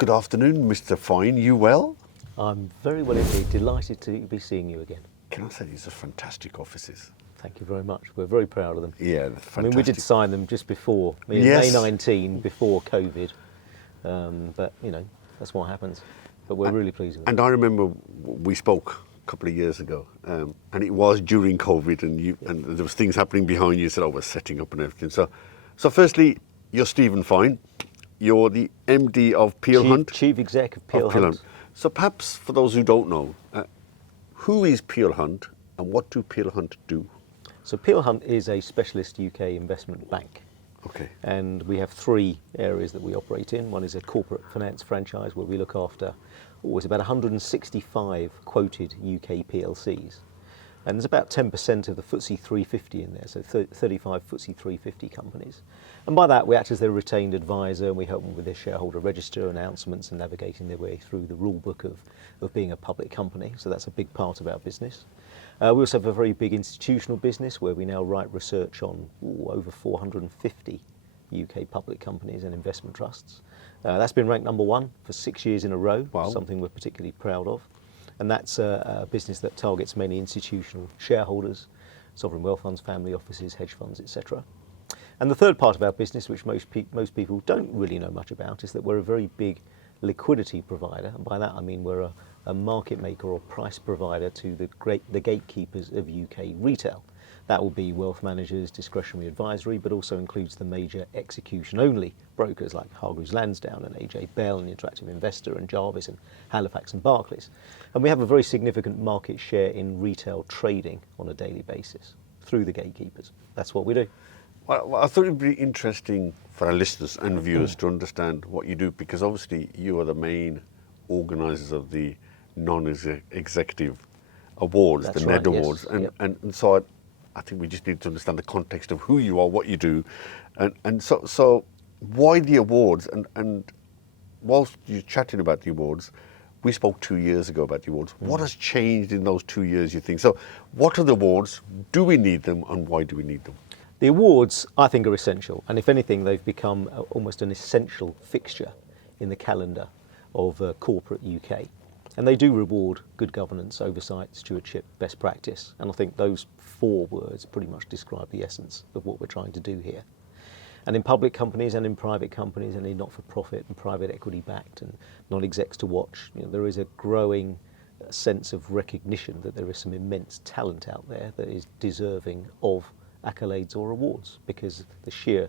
Good afternoon, Mr. Fine. You well? I'm very well indeed. Delighted to be seeing you again. Can I say these are fantastic offices? Thank you very much. We're very proud of them. Yeah, they're fantastic. I mean, we did sign them just before, Yes. May 19, before COVID. But, you know, that's what happens. But we're really pleased with it. And I remember we spoke a couple of years ago, and it was during COVID, and there was things happening behind you. You said, "Oh, we're setting up and everything." So firstly, you're Stephen Fine. You're the MD of Peel Hunt. Chief Exec of Peel Hunt. So perhaps for those who don't know, who is Peel Hunt and what do Peel Hunt do? So Peel Hunt is a specialist UK investment bank. Okay. And we have three areas that we operate in. One is a corporate finance franchise where we look after always about 165 quoted UK PLCs. And there's about 10% of the FTSE 350 in there, so 35 FTSE 350 companies. And by that, we act as their retained advisor, and we help them with their shareholder register announcements and navigating their way through the rule book of being a public company. So that's a big part of our business. We also have a very big institutional business where we now write research on over 450 UK public companies and investment trusts. That's been ranked number one for 6 years in a row, Wow. Something we're particularly proud of. And that's a business that targets mainly institutional shareholders, sovereign wealth funds, family offices, hedge funds, etc. And the third part of our business, which most people don't really know much about, is that we're a very big liquidity provider. And by that I mean we're a market maker or price provider to the gatekeepers of UK retail. That will be wealth managers, discretionary advisory, but also includes the major execution-only brokers like Hargreaves Lansdown and AJ Bell and Interactive Investor and Jarvis and Halifax and Barclays. And we have a very significant market share in retail trading on a daily basis through the gatekeepers. That's what we do. Well, I thought it would be interesting for our listeners and viewers to understand what you do, because obviously you are the main organisers of the non-executive awards, That's the right, Ninder yes. awards, Yep. and so I think we just need to understand the context of who you are, what you do, and so why the awards? And whilst you're chatting about the awards, we spoke 2 years ago about the awards. What has changed in those 2 years, you think? So what are the awards? Do we need them, and why do we need them? The awards, I think, are essential, and if anything, they've become almost an essential fixture in the calendar of corporate UK. And they do reward good governance, oversight, stewardship, best practice, and I think those four words pretty much describe the essence of what we're trying to do here. And in public companies and in private companies and in not-for-profit and private equity-backed and non-execs to watch, there is a growing sense of recognition that there is some immense talent out there that is deserving of accolades or awards because of the sheer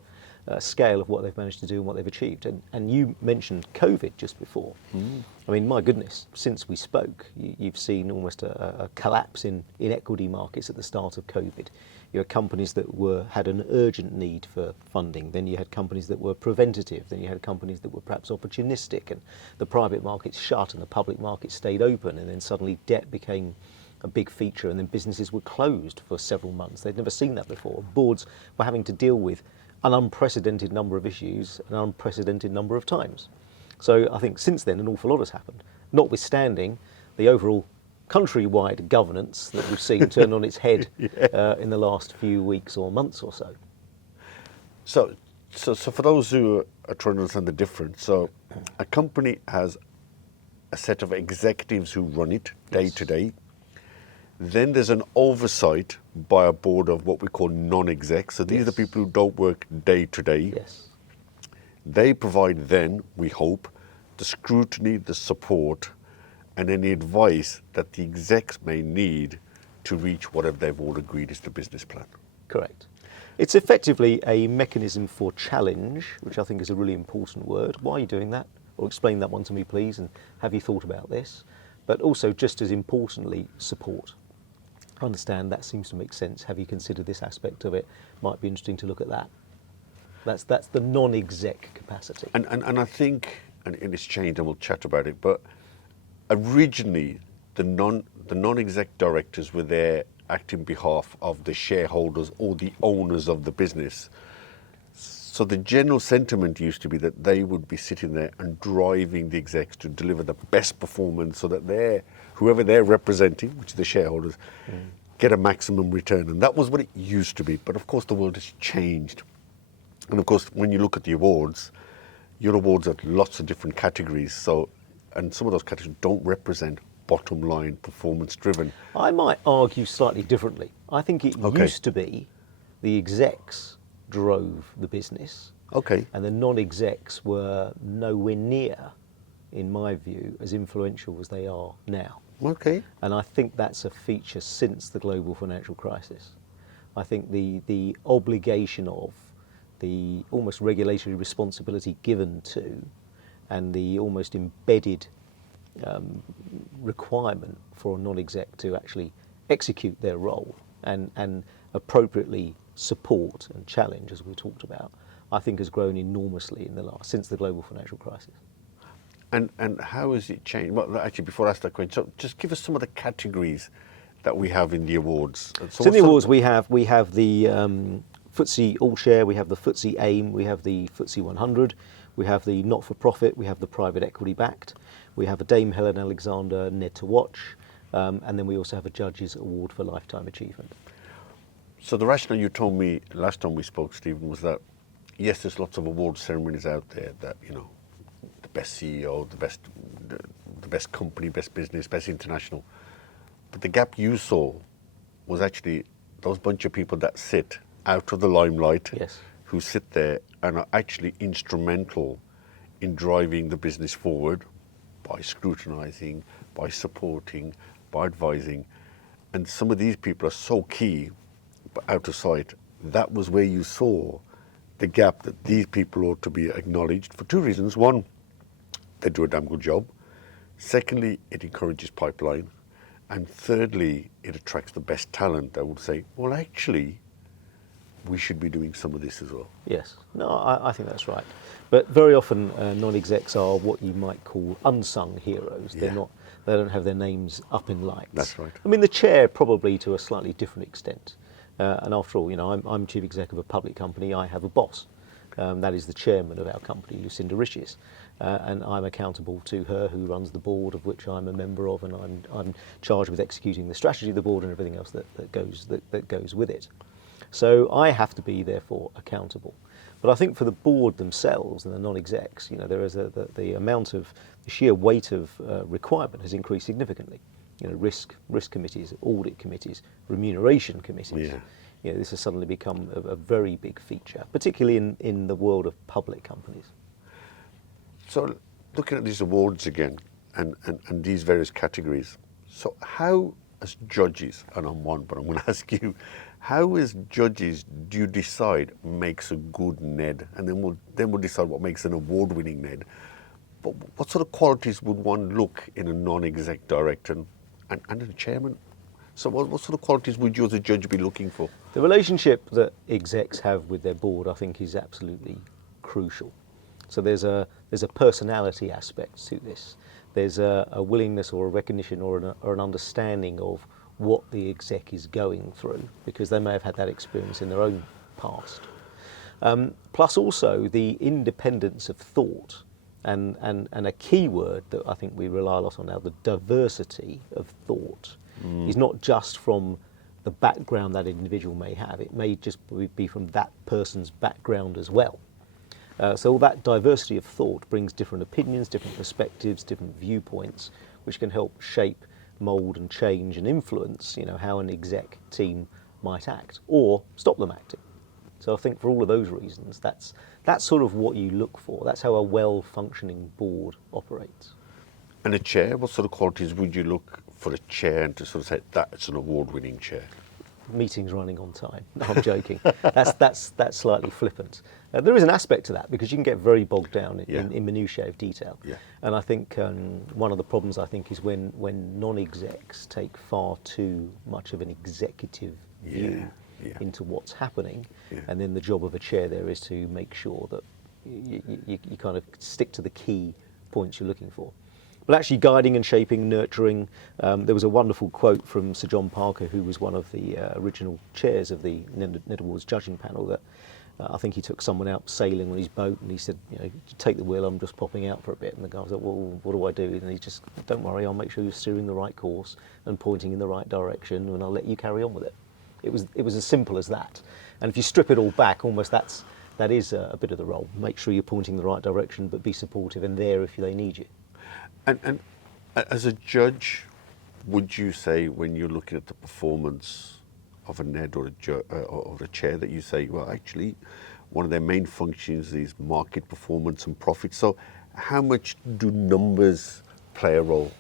scale of what they've managed to do and what they've achieved. And you mentioned COVID just before. I mean, my goodness, since we spoke, you've seen almost a collapse in equity markets at the start of COVID. You had companies that had an urgent need for funding, then you had companies that were preventative, then you had companies that were perhaps opportunistic, and the private markets shut and the public market stayed open, and then suddenly debt became a big feature, and then businesses were closed for several months. They'd never seen that before. Boards were having to deal with an unprecedented number of issues, an unprecedented number of times. So I think since then an awful lot has happened, notwithstanding the overall countrywide governance that we've seen turn on its head in the last few weeks or months or so. So for those who are trying to understand the difference, so a company has a set of executives who run it day to day. Then there's an oversight by a board of what we call non-execs. So these are the people who don't work day to day. Yes. They provide then, we hope, the scrutiny, the support, and any advice that the execs may need to reach whatever they've all agreed is the business plan. Correct. It's effectively a mechanism for challenge, which I think is a really important word. Why are you doing that? Or explain that one to me, please, and have you thought about this? But also, just as importantly, support. I understand that seems to make sense. Have you considered this aspect of it? Might be interesting to look at that. That's the non-exec capacity. And I think, and it's changed and we'll chat about it, but originally the non-exec directors were there acting on behalf of the shareholders or the owners of the business. So the general sentiment used to be that they would be sitting there and driving the execs to deliver the best performance so that whoever they're representing, which are the shareholders, get a maximum return. And that was what it used to be. But of course the world has changed. And of course when you look at the awards, your awards are lots of different categories. So, and some of those categories don't represent bottom line performance driven. I might argue slightly differently. I think it Okay. used to be the execs drove the business, Okay. and the non-execs were nowhere near, in my view, as influential as they are now. Okay. And I think that's a feature since the global financial crisis. I think the obligation of, the almost regulatory responsibility given to, and the almost embedded requirement for a non-exec to actually execute their role and appropriately support and challenge, as we talked about, I think has grown enormously since the global financial crisis. And how has it changed? Well, actually, before I ask that question, so just give us some of the categories that we have in the awards. So in the awards we have the FTSE All Share, we have the FTSE AIM, we have the FTSE 100, we have the not-for-profit, we have the private equity backed, we have a Dame Helen Alexander Ned to Watch, and then we also have a Judges Award for Lifetime Achievement. So the rationale you told me last time we spoke, Stephen, was that yes, there's lots of award ceremonies out there that, you know, the best CEO, the best company, best business, best international. But the gap you saw was actually those bunch of people that sit out of the limelight, Yes. who sit there and are actually instrumental in driving the business forward by scrutinising, by supporting, by advising. And some of these people are so key, but out of sight. That was where you saw the gap, that these people ought to be acknowledged for two reasons. One, they do a damn good job. Secondly, it encourages pipeline. And thirdly, it attracts the best talent that would say, well, actually, we should be doing some of this as well. Yes, no, I think that's right. But very often non-execs are what you might call unsung heroes. They're Yeah. not. They don't have their names up in lights. That's right. I mean, the chair probably to a slightly different extent. And after all, you know, I'm chief exec of a public company. I have a boss. That is the chairman of our company, Lucinda Riches. And I'm accountable to her, who runs the board, of which I'm a member of, and I'm charged with executing the strategy of the board and everything else that goes with it. So I have to be, therefore, accountable. But I think for the board themselves and the non-execs, you know, there is the amount of, the sheer weight of requirement has increased significantly. You know, risk committees, audit committees, remuneration committees. Yeah. You know, this has suddenly become a very big feature, particularly in the world of public companies. So looking at these awards again and these various categories, so how as judges, and I'm one, but I'm going to ask you, how as judges do you decide makes a good NED? And then we'll decide what makes an award-winning NED. But what sort of qualities would one look in a non-exec director and a chairman? So what sort of qualities would you as a judge be looking for? The relationship that execs have with their board, I think, is absolutely crucial. So there's a personality aspect to this. There's a willingness or a recognition or an understanding of what the exec is going through, because they may have had that experience in their own past. Plus also the independence of thought, and a key word that I think we rely a lot on now, the diversity of thought, is not just from the background that individual may have. It may just be from that person's background as well. So all that diversity of thought brings different opinions, different perspectives, different viewpoints, which can help shape, mould and change and influence, you know, how an exec team might act or stop them acting. So I think for all of those reasons, that's sort of what you look for. That's how a well-functioning board operates. And a chair, what sort of qualities would you look for a chair and to sort of say that's an award-winning chair? Meetings running on time. No, I'm joking. That's slightly flippant. There is an aspect to that, because you can get very bogged down in minutiae of detail. Yeah. And I think one of the problems, I think, is when non-execs take far too much of an executive view into what's happening, and then the job of a chair there is to make sure that you kind of stick to the key points you're looking for. But actually guiding and shaping, nurturing. There was a wonderful quote from Sir John Parker, who was one of the original chairs of the Ned Awards judging panel, that I think he took someone out sailing on his boat, and he said, you know, take the wheel, I'm just popping out for a bit. And the guy was like, well, what do I do? And he just, don't worry, I'll make sure you're steering the right course and pointing in the right direction, and I'll let you carry on with it. It was as simple as that. And if you strip it all back, almost that's that is a bit of the role. Make sure you're pointing the right direction, but be supportive and there if they need you. And as a judge, would you say when you're looking at the performance of a NED or a chair that you say, well, actually, one of their main functions is market performance and profit. So how much do numbers play a role?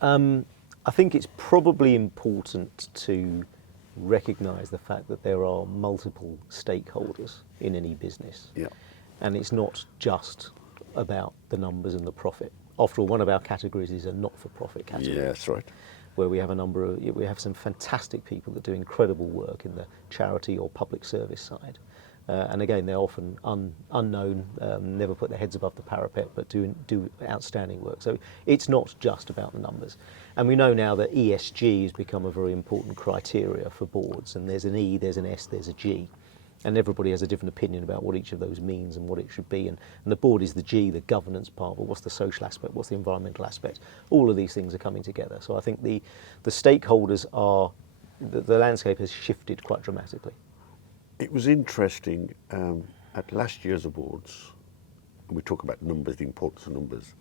I think it's probably important to recognise the fact that there are multiple stakeholders in any business. Yeah. And it's not just about the numbers and the profit. After all, one of our categories is a not-for-profit category. Yeah, that's right. Where we have some fantastic people that do incredible work in the charity or public service side. And again, they're often unknown, never put their heads above the parapet, but do outstanding work. So it's not just about the numbers. And we know now that ESG has become a very important criteria for boards. And there's an E, there's an S, there's a G. And everybody has a different opinion about what each of those means and what it should be. And the board is the G, the governance part, but what's the social aspect, what's the environmental aspect? All of these things are coming together. So I think the stakeholders are, the landscape has shifted quite dramatically. It was interesting at last year's awards, and we talk about numbers, the importance of numbers.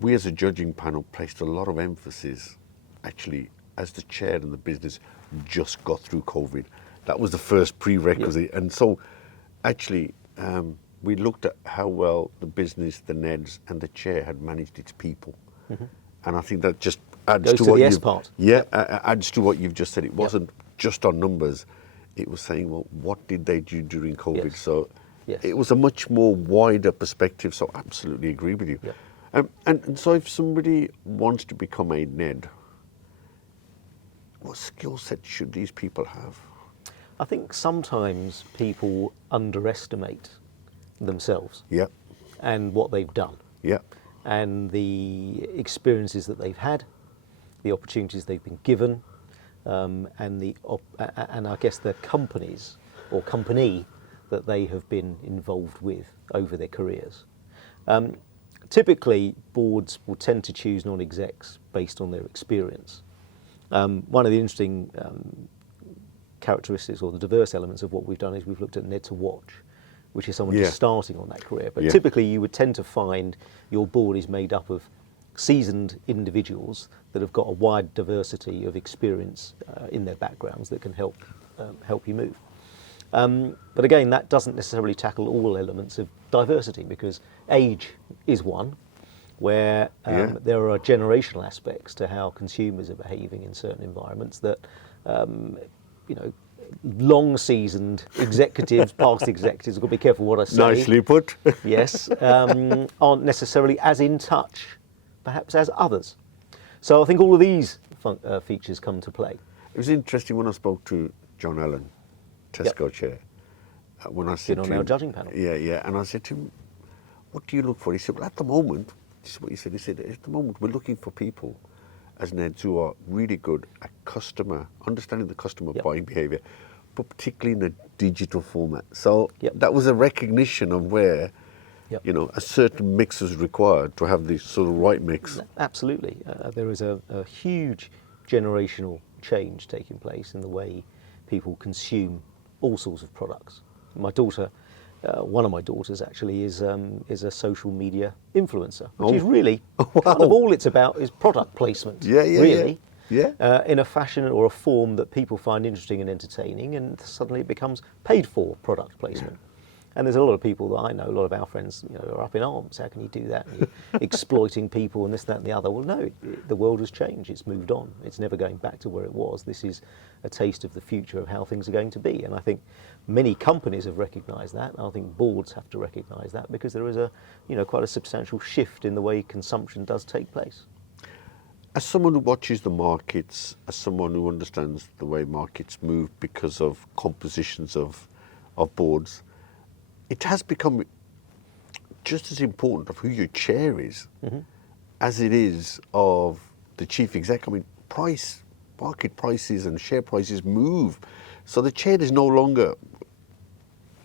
We as a judging panel placed a lot of emphasis, actually, as the chair and the business just got through COVID. That was the first prerequisite. Yep. And so actually, we looked at how well the business, the NEDs and the chair had managed its people. Mm-hmm. And I think that just adds to what the S part. Yeah, adds to what you've just said. It wasn't just on numbers. It was saying, well, what did they do during COVID? Yes. So it was a much more wider perspective. So absolutely agree with you. Yep. And so if somebody wants to become a NED, what skill set should these people have? I think sometimes people underestimate themselves and what they've done and the experiences that they've had, the opportunities they've been given, and I guess the companies or company that they have been involved with over their careers. Typically, boards will tend to choose non-execs based on their experience. One of the interesting characteristics or the diverse elements of what we've done is we've looked at NED to watch, which is someone just starting on that career. But typically you would tend to find your board is made up of seasoned individuals that have got a wide diversity of experience in their backgrounds that can help you move. But again, that doesn't necessarily tackle all elements of diversity because age is one, where there are generational aspects to how consumers are behaving in certain environments that long seasoned executives, past executives, I've got to be careful what I say. Nicely put. Yes, aren't necessarily as in touch, perhaps, as others. So I think all of these features come to play. It was interesting when I spoke to John Allen, Tesco chair, when I said on our judging panel. And I said to him, what do you look for? He said, well, at the moment, this is what he said, at the moment we're looking for people as NEDs who are really good at understanding the customer buying behaviour, but particularly in a digital format. So that was a recognition of where a certain mix is required to have the sort of right mix. Absolutely. There is a huge generational change taking place in the way people consume all sorts of products. My daughter, one of my daughters actually is a social media influencer, which is really kind of all it's about is product placement. Really. In a fashion or a form that people find interesting and entertaining, and suddenly it becomes paid for product placement. And there's a lot of people that I know, a lot of our friends, are up in arms. How can you do that? You're exploiting people and this, that, and the other. Well, no, the world has changed. It's moved on. It's never going back to where it was. This is a taste of the future of how things are going to be. And I think many companies have recognised that. And I think boards have to recognise that because there is quite a substantial shift in the way consumption does take place. As someone who watches the markets, as someone who understands the way markets move because of compositions of boards, it has become just as important of who your chair is as it is of the chief exec. I mean, market prices and share prices move. So the chair is no longer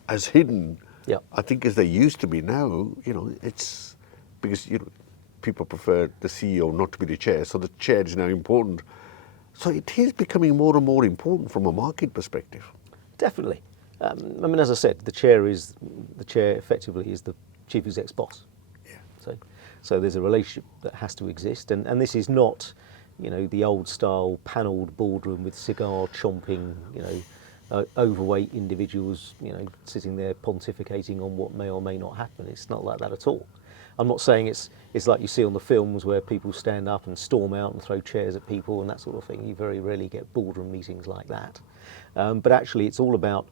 as hidden, I think, as they used to be now. It's because, people prefer the CEO not to be the chair, so the chair is now important. So it is becoming more and more important from a market perspective. Definitely. I mean, as I said, the chair effectively is the chief exec's boss. Yeah. So there's a relationship that has to exist, and this is not, the old style panelled boardroom with cigar chomping, overweight individuals, sitting there pontificating on what may or may not happen. It's not like that at all. I'm not saying it's like you see on the films where people stand up and storm out and throw chairs at people and that sort of thing. You very rarely get boardroom meetings like that. But actually, it's all about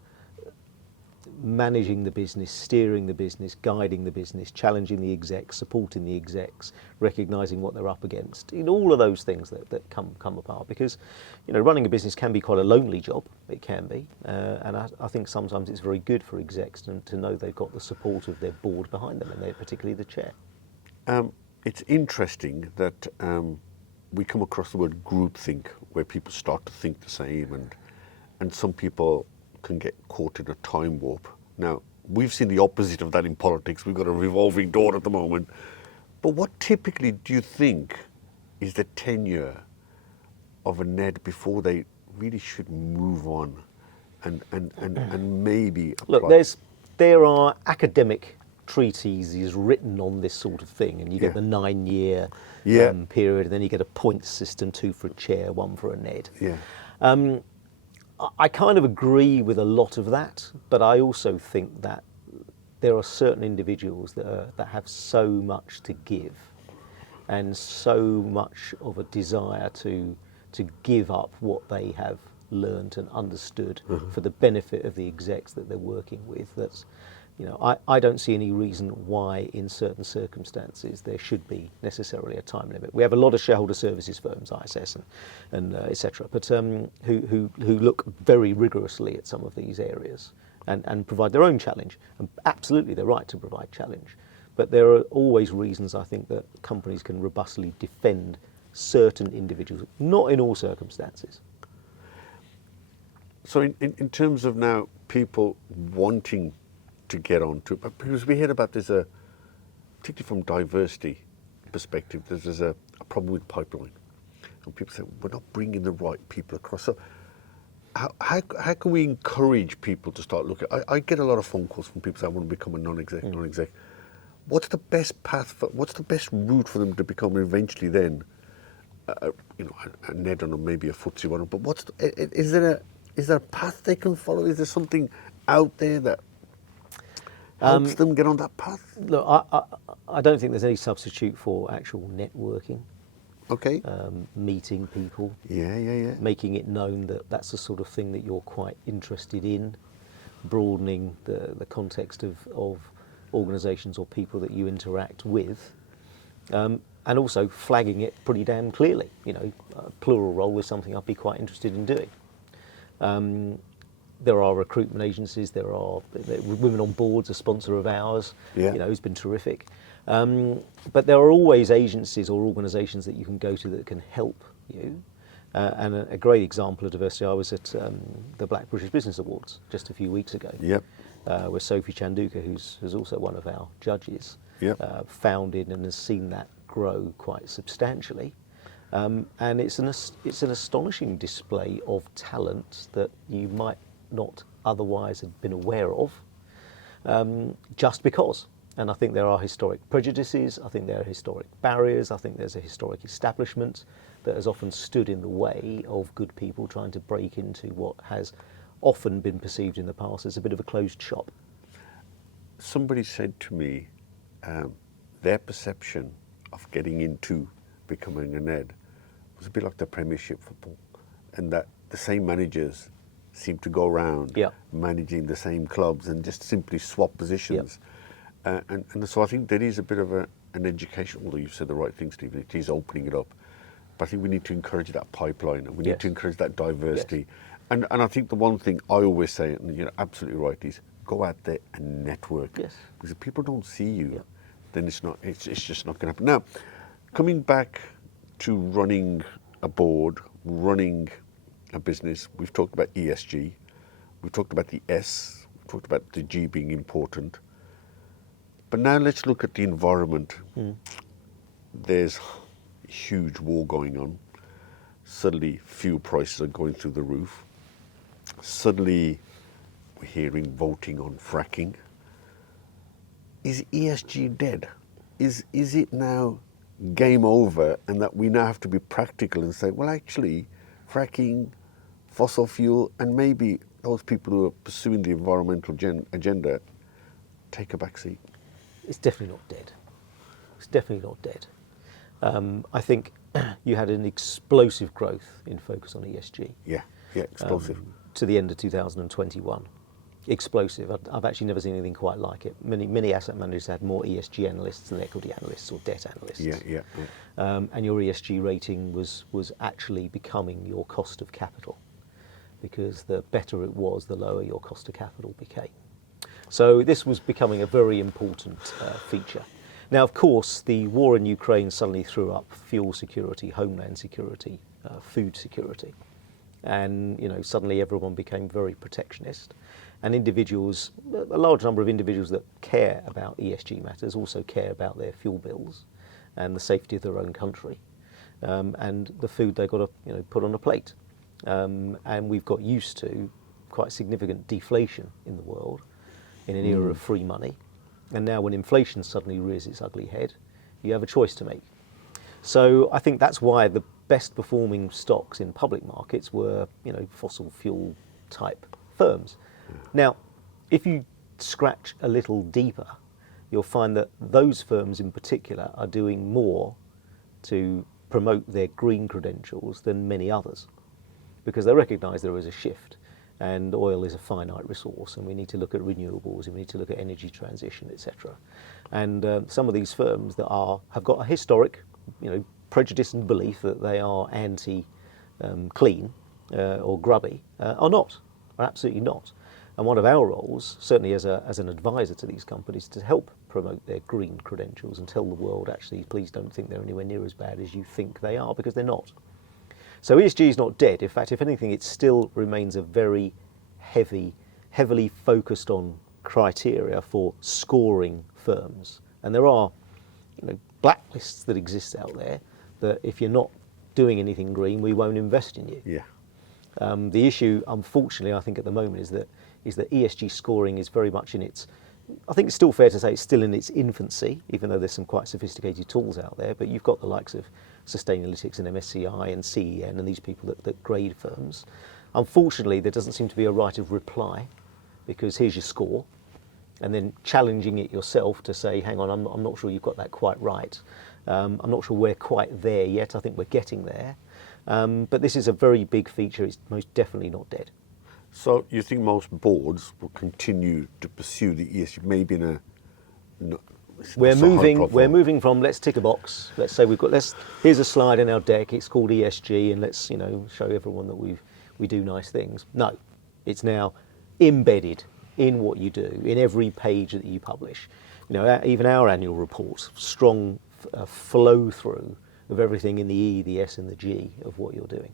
managing the business, steering the business, guiding the business, challenging the execs, supporting the execs, recognising what they're up against, in all of those things that come apart. Because, running a business can be quite a lonely job. It can be, and I think sometimes it's very good for execs to know they've got the support of their board behind them, and they're particularly the chair. It's interesting that we come across the word groupthink, where people start to think the same, and some people can get caught in a time warp. Now, we've seen the opposite of that in politics. We've got a revolving door at the moment. But what typically do you think is the tenure of a NED before they really should move on and maybe apply? Look, there are academic treatises written on this sort of thing, and you get the 9-year period, and then you get a points system, 2 for a chair, 1 for a NED. Yeah. I kind of agree with a lot of that, but I also think that there are certain individuals that have so much to give and so much of a desire to give up what they have learnt and understood for the benefit of the execs that they're working with. That's, I don't see any reason why in certain circumstances there should be necessarily a time limit. We have a lot of shareholder services firms, ISS and etc., but who look very rigorously at some of these areas and provide their own challenge. And absolutely, they're right to provide challenge. But there are always reasons, I think, that companies can robustly defend certain individuals, not in all circumstances. So in terms of now people wanting to get onto it, but because we hear about there's particularly from diversity perspective, there's a problem with pipeline. And people say, we're not bringing the right people across. So how can we encourage people to start looking? I get a lot of phone calls from people saying, I want to become a non-exec. What's the best path, what's the best route for them to become eventually then, a NED or maybe a FTSE one? But is there a path they can follow? Is there something out there that helps them get on that path? Look, I don't think there's any substitute for actual networking. Okay. Meeting people. Yeah. Making it known that that's the sort of thing that you're quite interested in, broadening the context of organisations or people that you interact with, and also flagging it pretty damn clearly. A plural role is something I'd be quite interested in doing. There are recruitment agencies, there are Women on Boards, a sponsor of ours, who's been terrific. But there are always agencies or organisations that you can go to that can help you. And a great example of diversity, I was at the Black British Business Awards just a few weeks ago, where Sophie Chanduka, who's also one of our judges, founded and has seen that grow quite substantially. And it's an astonishing display of talent that you might not otherwise have been aware of, just because. And I think there are historic prejudices, I think there are historic barriers, I think there's a historic establishment that has often stood in the way of good people trying to break into what has often been perceived in the past as a bit of a closed shop. Somebody said to me, their perception of getting into becoming a NED was a bit like the Premiership football, and that the same managers seem to go around managing the same clubs and just simply swap positions. And so I think there is a bit of an education, although you've said the right thing, Stephen, it is opening it up. But I think we need to encourage that pipeline, and we need to encourage that diversity. And I think the one thing I always say, and you're absolutely right, is go out there and network. Because if people don't see you, then it's just not going to happen. Now, coming back to running a board, running a business, we've talked about ESG, we've talked about the S, we've talked about the G being important. But now let's look at the environment. There's a huge war going on. Suddenly fuel prices are going through the roof. Suddenly we're hearing voting on fracking. Is ESG dead? Is it now game over, and that we now have to be practical and say, well, actually, fracking, fossil fuel, and maybe those people who are pursuing the environmental agenda take a back seat? It's definitely not dead. It's definitely not dead. I think you had an explosive growth in focus on ESG. Yeah, explosive. To the end of 2021. Explosive. I've actually never seen anything quite like it. Many asset managers had more ESG analysts than equity analysts or debt analysts. Yeah. And your ESG rating was actually becoming your cost of capital, because the better it was, the lower your cost of capital became. So this was becoming a very important feature. Now, of course, the war in Ukraine suddenly threw up fuel security, homeland security, food security. And suddenly everyone became very protectionist. And individuals, a large number of individuals that care about ESG matters also care about their fuel bills and the safety of their own country, and the food they've got to put on a plate. And we've got used to quite significant deflation in the world in an era of free money. And now when inflation suddenly rears its ugly head, you have a choice to make. So I think that's why the best performing stocks in public markets were fossil fuel type firms. Now, if you scratch a little deeper, you'll find that those firms in particular are doing more to promote their green credentials than many others, because they recognise there is a shift, and oil is a finite resource, and we need to look at renewables, and we need to look at energy transition, etc. And some of these firms that have got a historic, prejudice and belief that they are anti-clean or grubby are absolutely not. And one of our roles, certainly as an advisor to these companies, is to help promote their green credentials and tell the world, actually, please don't think they're anywhere near as bad as you think they are, because they're not. So ESG is not dead. In fact, if anything, it still remains a very heavily focused on criteria for scoring firms. And there are blacklists that exist out there that if you're not doing anything green, we won't invest in you. Yeah. The issue, unfortunately, I think at the moment is that ESG scoring is very much I think it's still fair to say it's still in its infancy, even though there's some quite sophisticated tools out there. But you've got the likes of Sustainalytics and MSCI and CEN and these people that grade firms. Unfortunately, there doesn't seem to be a right of reply, because here's your score, and then challenging it yourself to say, hang on, I'm not sure you've got that quite right. I'm not sure we're quite there yet. I think we're getting there. But this is a very big feature. It's most definitely not dead. So you think most boards will continue to pursue the ESG, maybe in a... We're moving from let's tick a box. Let's say here's a slide in our deck. It's called ESG, and let's show everyone that we do nice things. No, it's now embedded in what you do, in every page that you publish. Even our annual reports, strong flow through of everything in the E, the S, and the G of what you're doing.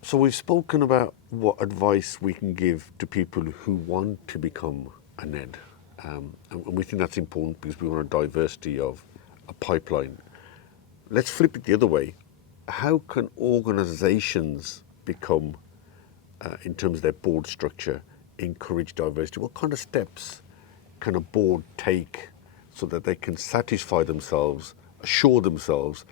So we've spoken about what advice we can give to people who want to become a NED. And we think that's important because we want a diversity of a pipeline. Let's flip it the other way. How can organisations become, in terms of their board structure, encourage diversity? What kind of steps can a board take so that they can satisfy themselves, assure themselves,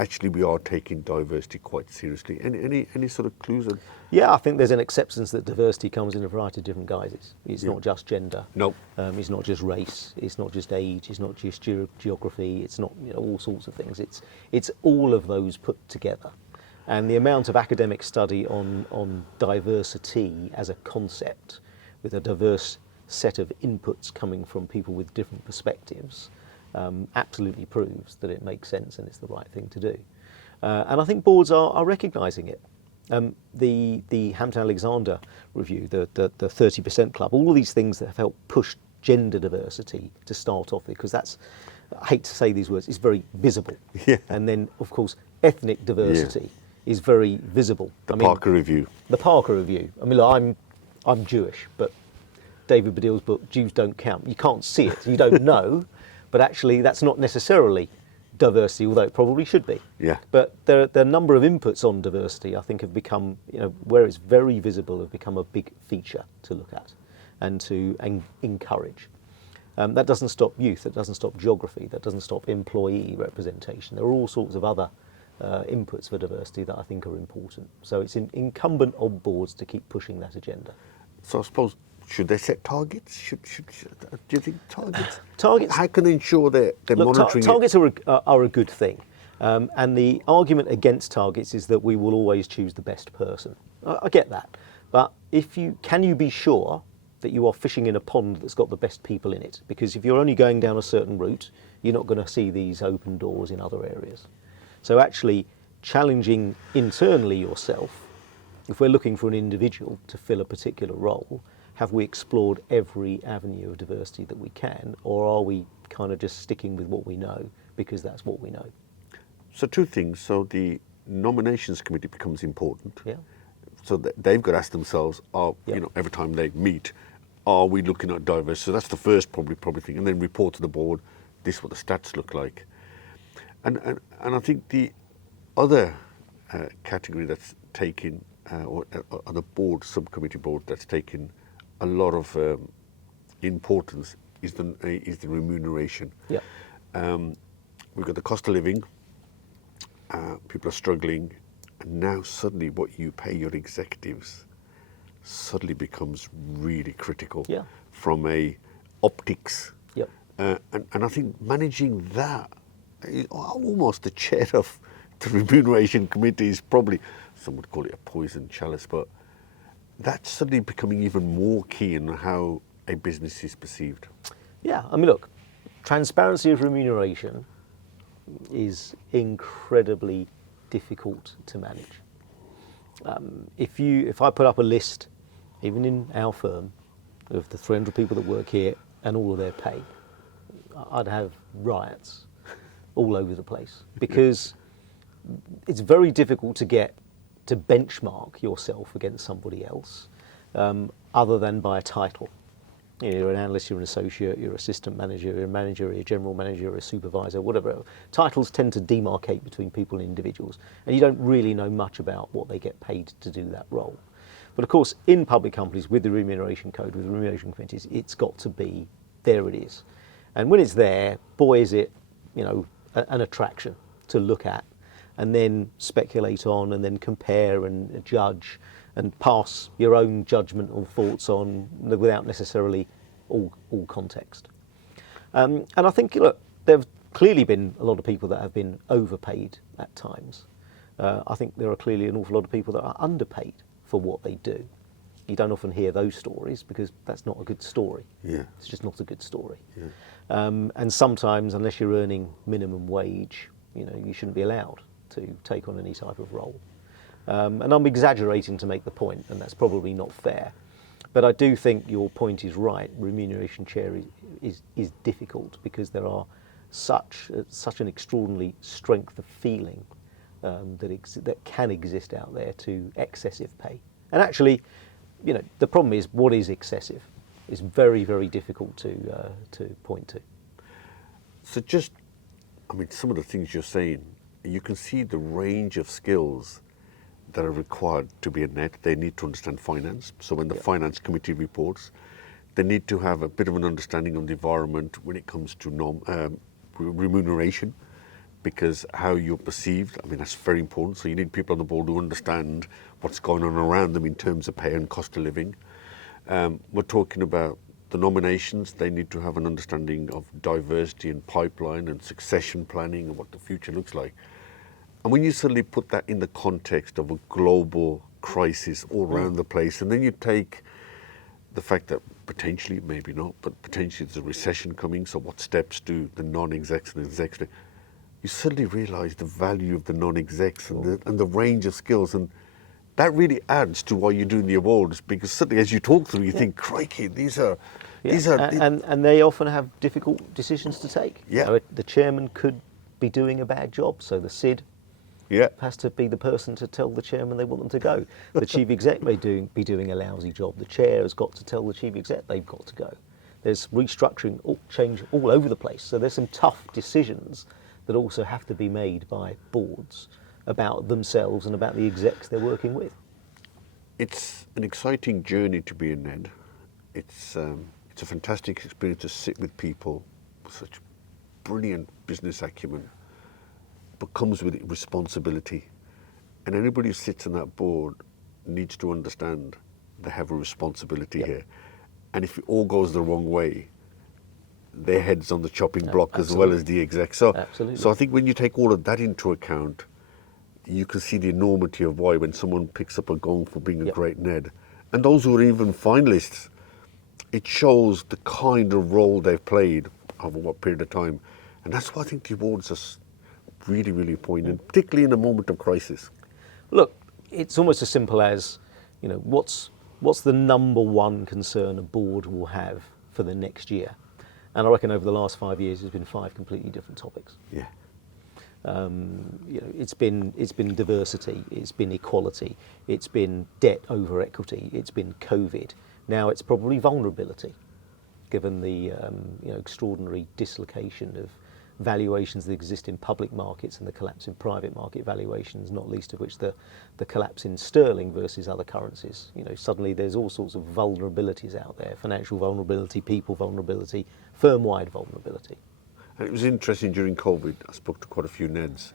actually we are taking diversity quite seriously? Any sort of clues? Yeah, I think there's an acceptance that diversity comes in a variety of different guises. It's not just gender. No. It's not just race. It's not just age. It's not just geography. It's not all sorts of things. It's all of those put together. And the amount of academic study on diversity as a concept, with a diverse set of inputs coming from people with different perspectives, absolutely proves that it makes sense and it's the right thing to do. And I think boards are recognising it. The Hampton Alexander review, the 30% club, all of these things that have helped push gender diversity to start off with, because that's, I hate to say these words, it's very visible. Yeah. And then, of course, ethnic diversity is very visible. Parker Review. The Parker Review. I mean, look, I'm Jewish, but David Baddiel's book, Jews Don't Count. You can't see it, you don't know, but actually that's not necessarily diversity, although it probably should be. Yeah. But there are a number of inputs on diversity I think have become, where it's very visible, have become a big feature to look at and to encourage. That doesn't stop youth, that doesn't stop geography, that doesn't stop employee representation. There are all sorts of other inputs for diversity that I think are important. So it's incumbent on boards to keep pushing that agenda. So I suppose, should they set targets? Do you think targets? Targets. How can they ensure they're monitoring targets are a good thing. And the argument against targets is that we will always choose the best person. I get that. But can you be sure that you are fishing in a pond that's got the best people in it? Because if you're only going down a certain route, you're not going to see these open doors in other areas. So actually challenging internally yourself, if we're looking for an individual to fill a particular role, have we explored every avenue of diversity that we can, or are we kind of just sticking with what we know because that's what we know? So two things. So the nominations committee becomes important. Yeah. So they've got to ask themselves, Yeah. every time they meet, are we looking at diversity? So that's the first probably thing, and then report to the board. This is what the stats look like, and I think the other category that's taken, or the board subcommittee board that's taken a lot of importance is the remuneration. Yeah. We've got the cost of living. People are struggling, and now suddenly what you pay your executives suddenly becomes really critical. Yeah. From a optics. Yep. And I think managing that, almost the chair of the remuneration committee is probably, some would call it a poison chalice, but that's suddenly becoming even more key in how a business is perceived. Yeah. I mean, look, transparency of remuneration is incredibly difficult to manage. If I put up a list, even in our firm, of the 300 people that work here and all of their pay, I'd have riots all over the place, because it's very difficult to get to benchmark yourself against somebody else, other than by a title. You're an analyst, you're an associate, you're an assistant manager, you're a manager, you're a general manager, you're a supervisor, whatever. Titles tend to demarcate between people and individuals, and you don't really know much about what they get paid to do that role. But of course, in public companies, with the remuneration code, with the remuneration committees, it's got to be, there it is. And when it's there, boy, is it, an attraction to look at, and then speculate on, and then compare and judge, and pass your own judgment or thoughts on without necessarily all context. And I think, look, there have clearly been a lot of people that have been overpaid at times. I think there are clearly an awful lot of people that are underpaid for what they do. You don't often hear those stories because that's not a good story. Yeah. It's just not a good story. Yeah. And sometimes, unless you're earning minimum wage, you shouldn't be allowed to take on any type of role. And I'm exaggerating to make the point, and that's probably not fair. But I do think your point is right. Remuneration chair is difficult because there are such an extraordinary strength of feeling that can exist out there to excessive pay. And actually, the problem is, what is excessive? It's very, very difficult to point to. So some of the things you're saying, you can see the range of skills that are required to be a net. They need to understand finance. So when the finance committee reports, they need to have a bit of an understanding of the environment when it comes to remuneration, because how you're perceived, that's very important. So you need people on the board who understand what's going on around them in terms of pay and cost of living. We're talking about the nominations. They need to have an understanding of diversity and pipeline and succession planning and what the future looks like. And when you suddenly put that in the context of a global crisis all around the place, and then you take the fact that potentially, maybe not, but potentially there's a recession coming, so what steps do the non-execs and execs do? You suddenly realise the value of the non-execs and the range of skills, and that really adds to why you're doing the awards, because suddenly as you talk through, you think, crikey, these are... And they often have difficult decisions to take. Yeah. The chairman could be doing a bad job, so the SID has to be the person to tell the chairman they want them to go. The chief exec may be doing a lousy job. The chair has got to tell the chief exec they've got to go. There's restructuring, change all over the place. So there's some tough decisions that also have to be made by boards about themselves and about the execs they're working with. It's an exciting journey to be in, Ned. It's a fantastic experience to sit with people with such brilliant business acumen, but comes with it responsibility. And anybody who sits on that board needs to understand they have a responsibility here. And if it all goes the wrong way, their head's on the chopping block as well as the exec. So I think when you take all of that into account, you can see the enormity of why when someone picks up a gong for being a great Ned, and those who are even finalists, it shows the kind of role they've played over what period of time. And that's why I think the awards are really, really important, particularly in a moment of crisis. Look, it's almost as simple as, you know, what's the number one concern a board will have for the next year? And I reckon over the last 5 years, there's been 5 completely different topics. Yeah. You know, it's been diversity, it's been equality, it's been debt over equity, it's been COVID. Now it's probably vulnerability, given the you know, extraordinary dislocation of valuations that exist in public markets and the collapse in private market valuations, not least of which the collapse in sterling versus other currencies. You know, suddenly there's all sorts of vulnerabilities out there: financial vulnerability, people vulnerability, firm-wide vulnerability. And it was interesting during COVID, I spoke to quite a few Neds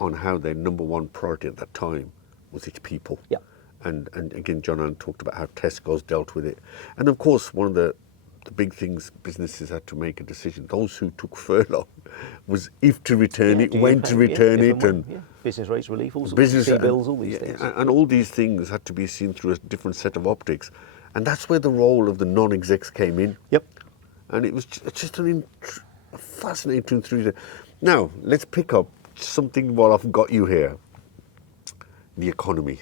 on how their number one priority at that time was its people. Yeah. And again, Johal talked about how Tesco's dealt with it. And of course, one of the big things businesses had to make a decision. Those who took furlough was if to return it, when to return it, and business rates relief, all sorts business of bills, all these things. And all these things had to be seen through a different set of optics. And that's where the role of the non-execs came in. Yep. And it was just a fascinating through. Now, let's pick up something while I've got you here. The economy.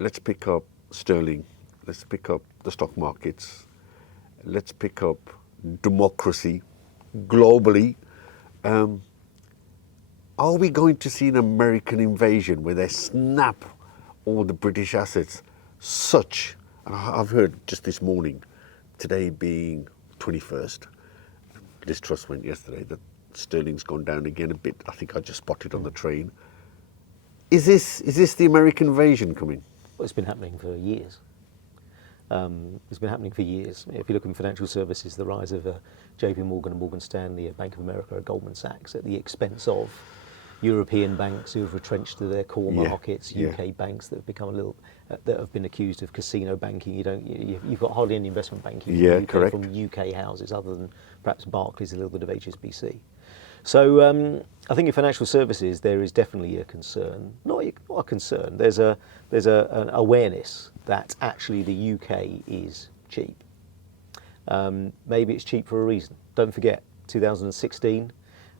Let's pick up sterling. Let's pick up the stock markets. Let's pick up democracy globally. Are we going to see an American invasion where they snap all the British assets? Such, and I've heard just this morning, today being 21st, Liz Truss went yesterday, that sterling's gone down again a bit. I think I just spotted on the train. Is this the American invasion coming? Well, it's been happening for years. It's been happening for years. If you look in financial services, the rise of JP Morgan and Morgan Stanley, Bank of America, Goldman Sachs, at the expense of European banks who have retrenched to their core markets, UK banks that have become a little, that have been accused of casino banking. You've got hardly any investment banking in the UK correct. from UK houses, other than perhaps Barclays, a little bit of HSBC. So I think in financial services there is definitely a concern. Not a concern. There's an awareness that actually the UK is cheap. Maybe it's cheap for a reason. Don't forget, 2016,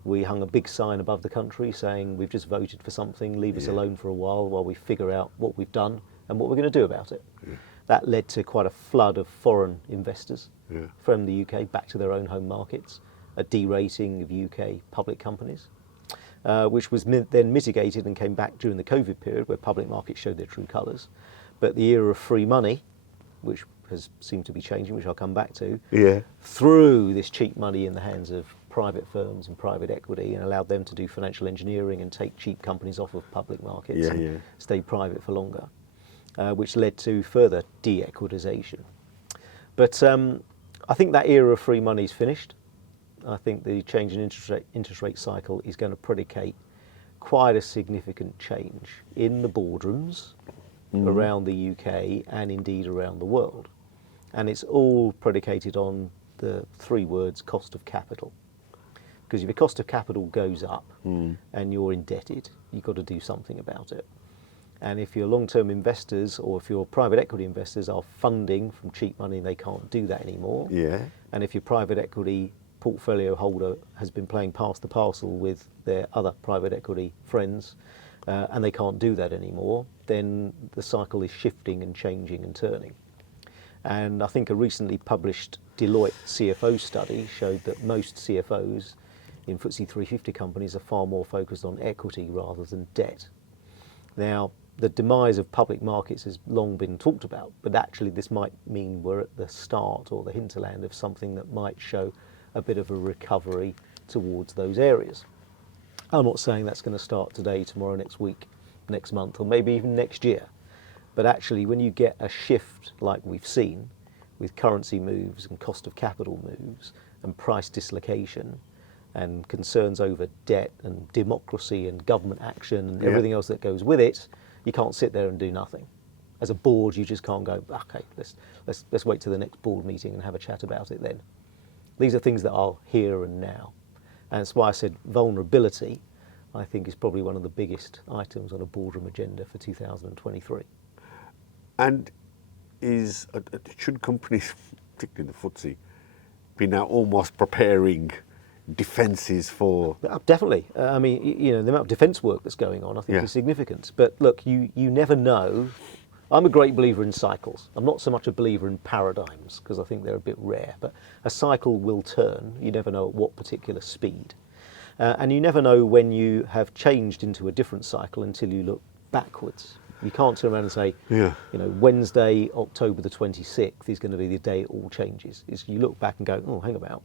we hung a big sign above the country saying we've just voted for something, leave us alone for a while we figure out what we've done and what we're going to do about it. That led to quite a flood of foreign investors from the UK back to their own home markets, a derating of UK public companies, which was then mitigated and came back during the COVID period where public markets showed their true colours. But the era of free money, which has seemed to be changing, which I'll come back to, threw this cheap money in the hands of private firms and private equity and allowed them to do financial engineering and take cheap companies off of public markets and stay private for longer, which led to further de-equitisation. But I think that era of free money is finished. I think the change in interest rate cycle is going to predicate quite a significant change in the boardrooms around the UK and indeed around the world. And it's all predicated on the 3 words, cost of capital. Because if your cost of capital goes up and you're indebted, you've got to do something about it. And if your long-term investors or if your private equity investors are funding from cheap money, they can't do that anymore. And if your private equity portfolio holder has been playing pass the parcel with their other private equity friends and they can't do that anymore, then the cycle is shifting and changing and turning. And I think a recently published Deloitte CFO study showed that most CFOs in FTSE 350 companies are far more focused on equity rather than debt. Now, the demise of public markets has long been talked about, but actually this might mean we're at the start or the hinterland of something that might show a bit of a recovery towards those areas. I'm not saying that's going to start today, tomorrow, next week, next month, or maybe even next year. But actually, when you get a shift like we've seen with currency moves and cost of capital moves and price dislocation and concerns over debt and democracy and government action and everything else that goes with it, you can't sit there and do nothing. As a board, you just can't go, okay, let's wait till the next board meeting and have a chat about it then. These are things that are here and now. And that's why I said vulnerability, I think, is probably one of the biggest items on a boardroom agenda for 2023. And should companies, particularly the FTSE, be now almost preparing defences for? Definitely. I mean, the amount of defence work that's going on, I think, is significant. But look, you never know. I'm a great believer in cycles. I'm not so much a believer in paradigms because I think they're a bit rare. But a cycle will turn. You never know at what particular speed. And you never know when you have changed into a different cycle until you look backwards. You can't turn around and say, Wednesday, October the 26th is going to be the day it all changes. You look back and go, oh, hang about.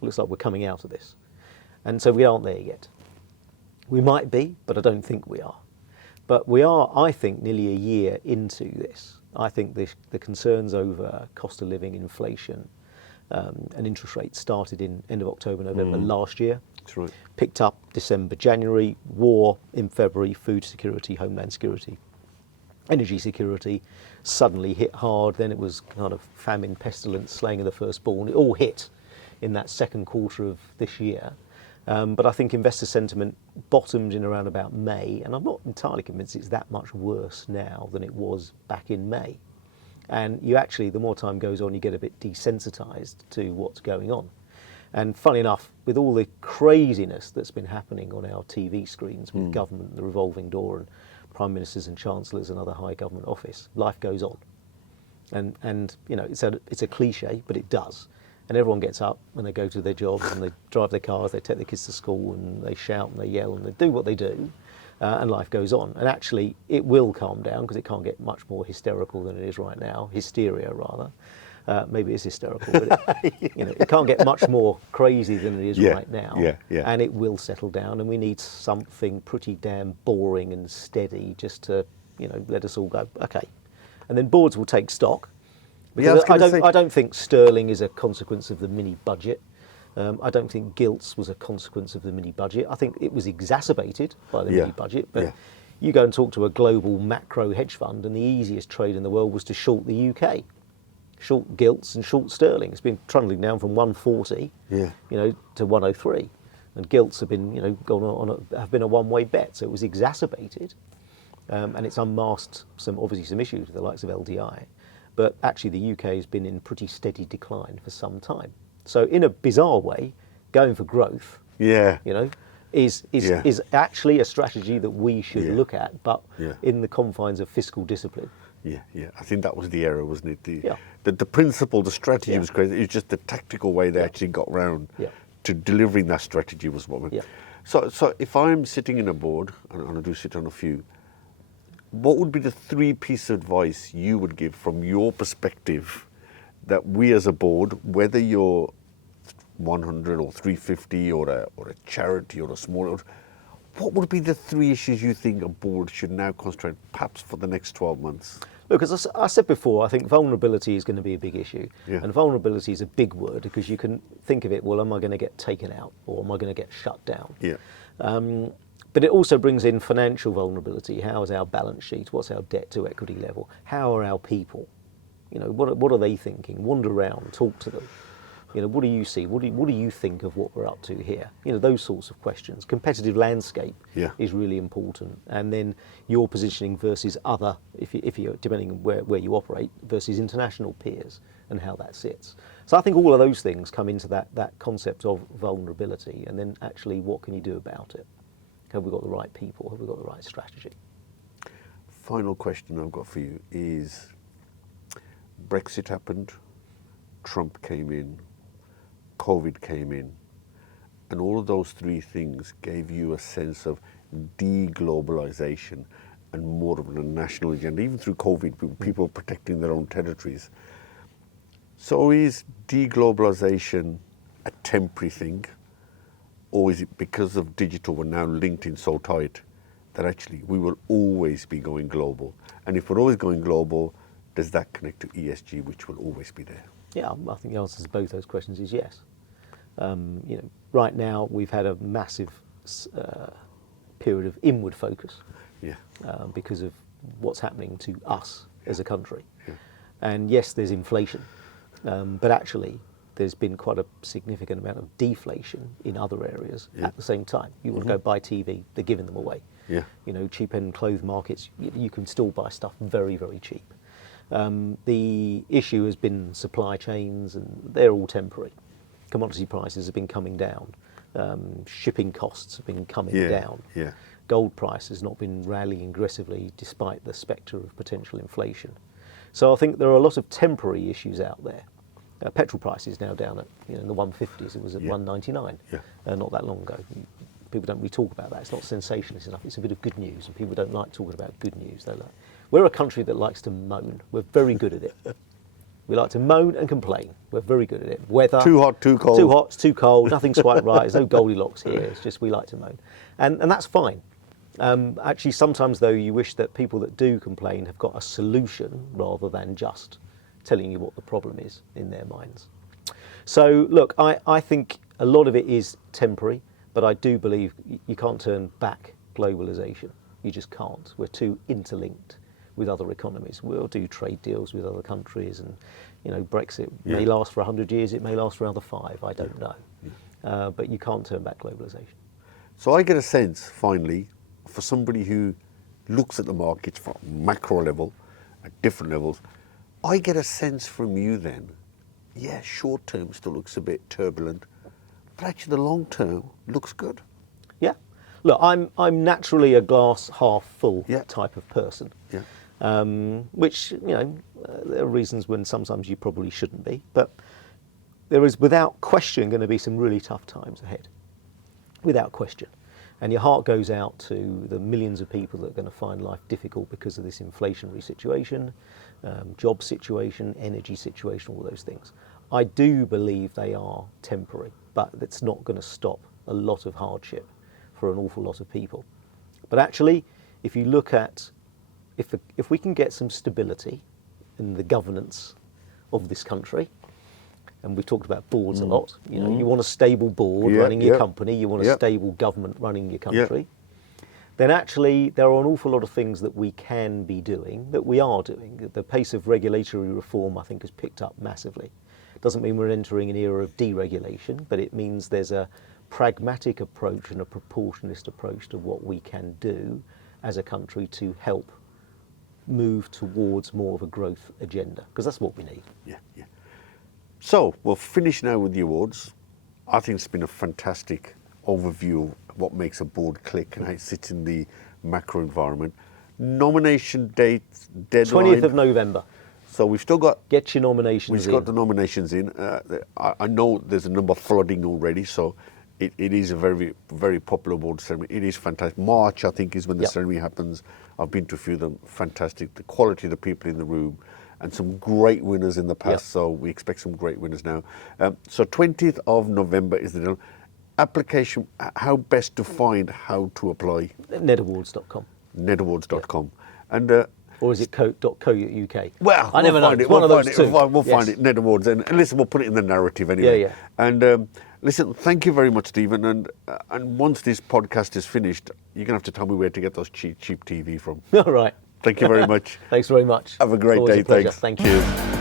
Looks like we're coming out of this. And so we aren't there yet. We might be, but I don't think we are. But we are, I think, nearly a year into this. I think the concerns over cost of living, inflation, and interest rates started in end of October, November last year. That's right. Picked up December, January, war in February, food security, homeland security, energy security suddenly hit hard. Then it was kind of famine, pestilence, slaying of the firstborn. It all hit in that second quarter of this year. But I think investor sentiment bottomed in around about May, and I'm not entirely convinced it's that much worse now than it was back in May. And you actually, the more time goes on, you get a bit desensitised to what's going on. And funny enough, with all the craziness that's been happening on our TV screens with government, the revolving door, and prime ministers and chancellors and other high government office, life goes on. And it's a cliche, but it does. And everyone gets up and they go to their jobs and they drive their cars, they take their kids to school and they shout and they yell and they do what they do, and life goes on. And actually, it will calm down because it can't get much more hysterical than it is right now. Hysteria, rather. Maybe it's hysterical, but it can't get much more crazy than it is right now. And it will settle down, and we need something pretty damn boring and steady just to, let us all go, okay. And then boards will take stock. Because I don't think sterling is a consequence of the mini budget. I don't think gilts was a consequence of the mini budget. I think it was exacerbated by the mini budget. But you go and talk to a global macro hedge fund, and the easiest trade in the world was to short the UK. Short gilts and short sterling. It's been trundling down from 140, to 103, and gilts have been, have been a one-way bet. So it was exacerbated, and it's unmasked some issues with the likes of LDI. But actually, the UK has been in pretty steady decline for some time. So in a bizarre way, going for growth, is actually a strategy that we should look at, but in the confines of fiscal discipline. I think that was the error, wasn't it? The principle, the strategy was great. It was just the tactical way they actually got round to delivering that strategy was what we. So if I'm sitting in a board, and I do sit on a few, what would be the three pieces of advice you would give from your perspective that we as a board, whether you're 100 or 350 or a charity or a small, what would be the three issues you think a board should now concentrate perhaps for the next 12 months? Look, as I said before, I think vulnerability is going to be a big issue. And vulnerability is a big word because you can think of it, well, am I going to get taken out or am I going to get shut down? But it also brings in financial vulnerability. How is our balance sheet? What's our debt to equity level? How are our people? What are they thinking? Wander around, talk to them. What do you see? What do you think of what we're up to here? Those sorts of questions. Competitive landscape is really important. And then your positioning versus other, if you're depending on where you operate, versus international peers and how that sits. So I think all of those things come into that concept of vulnerability. And then actually, what can you do about it? Have we got the right people? Have we got the right strategy? Final question I've got for you is, Brexit happened, Trump came in, COVID came in, and all of those three things gave you a sense of de-globalization and more of a national agenda. Even through COVID, people protecting their own territories. So is de-globalization a temporary thing, always, because of digital, we're now linked in so tight that actually we will always be going global. And if we're always going global, does that connect to ESG, which will always be there? Yeah, I think the answer to both those questions is yes. Right now we've had a massive period of inward focus Yeah. because of what's happening to us as a country. Yeah. And yes, there's inflation, but actually there's been quite a significant amount of deflation in other areas at the same time. You want to go buy TV, they're giving them away. Yeah. Cheap end clothes markets, you can still buy stuff very, very cheap. The issue has been supply chains, and they're all temporary. Commodity prices have been coming down. Shipping costs have been coming down. Yeah. Gold price has not been rallying aggressively despite the spectre of potential inflation. So I think there are a lot of temporary issues out there. Petrol price is now down at in the 150s. It was at 199 not that long ago. People don't really talk about that. It's not sensationalist enough. It's a bit of good news, and people don't like talking about good news. We're a country that likes to moan. We're very good at it. We like to moan and complain. We're very good at it. Weather. Too hot, too cold. Too hot, it's too cold. Nothing's quite right. There's no Goldilocks here. It's just we like to moan. And that's fine. Actually, sometimes, though, you wish that people that do complain have got a solution rather than just telling you what the problem is in their minds. So, look, I think a lot of it is temporary, but I do believe you can't turn back globalisation. You just can't. We're too interlinked with other economies. We'll do trade deals with other countries, and Brexit may last for 100 years, it may last for another 5, I don't know. But you can't turn back globalisation. So I get a sense, finally, for somebody who looks at the markets from macro level, at different levels, I get a sense from you then, short term still looks a bit turbulent, but actually the long term looks good. Yeah. Look, I'm naturally a glass half full type of person. Yeah. Which, there are reasons when sometimes you probably shouldn't be, but there is without question going to be some really tough times ahead. Without question. And your heart goes out to the millions of people that are going to find life difficult because of this inflationary situation, job situation, energy situation, all those things. I do believe they are temporary, but it's not going to stop a lot of hardship for an awful lot of people. But actually, if you look at, if we can get some stability in the governance of this country, and we've talked about boards a lot, you want a stable board running your company, you want a stable government running your country, then actually there are an awful lot of things that we can be doing, that we are doing. The pace of regulatory reform, I think, has picked up massively. Doesn't mean we're entering an era of deregulation, but it means there's a pragmatic approach and a proportionist approach to what we can do as a country to help move towards more of a growth agenda, because that's what we need. Yeah. So we'll finish now with the awards. I think it's been a fantastic overview of what makes a board click and how it sits in the macro environment. Nomination date, deadline. 20th of November. So we've still got... Get your nominations in. We've got the nominations in. I know there's a number flooding already, so it is a very, very popular award ceremony. It is fantastic. March, I think, is when the ceremony happens. I've been to a few of them. Fantastic. The quality of the people in the room, and some great winners in the past, so we expect some great winners now. So 20th of November is the deadline. Application, how best to find how to apply? Nedawards.com. Nedawards.com. And or is it .co.uk? Well, I never know. Find it. One of those two. We'll find it. Ned Awards, and listen, we'll put it in the narrative anyway. Yeah. And listen, thank you very much, Stephen. And once this podcast is finished, you're gonna have to tell me where to get those cheap TV from. All right. Thank you very much. Thanks very much. Have a great Always day. a pleasure. Thanks. Thank you.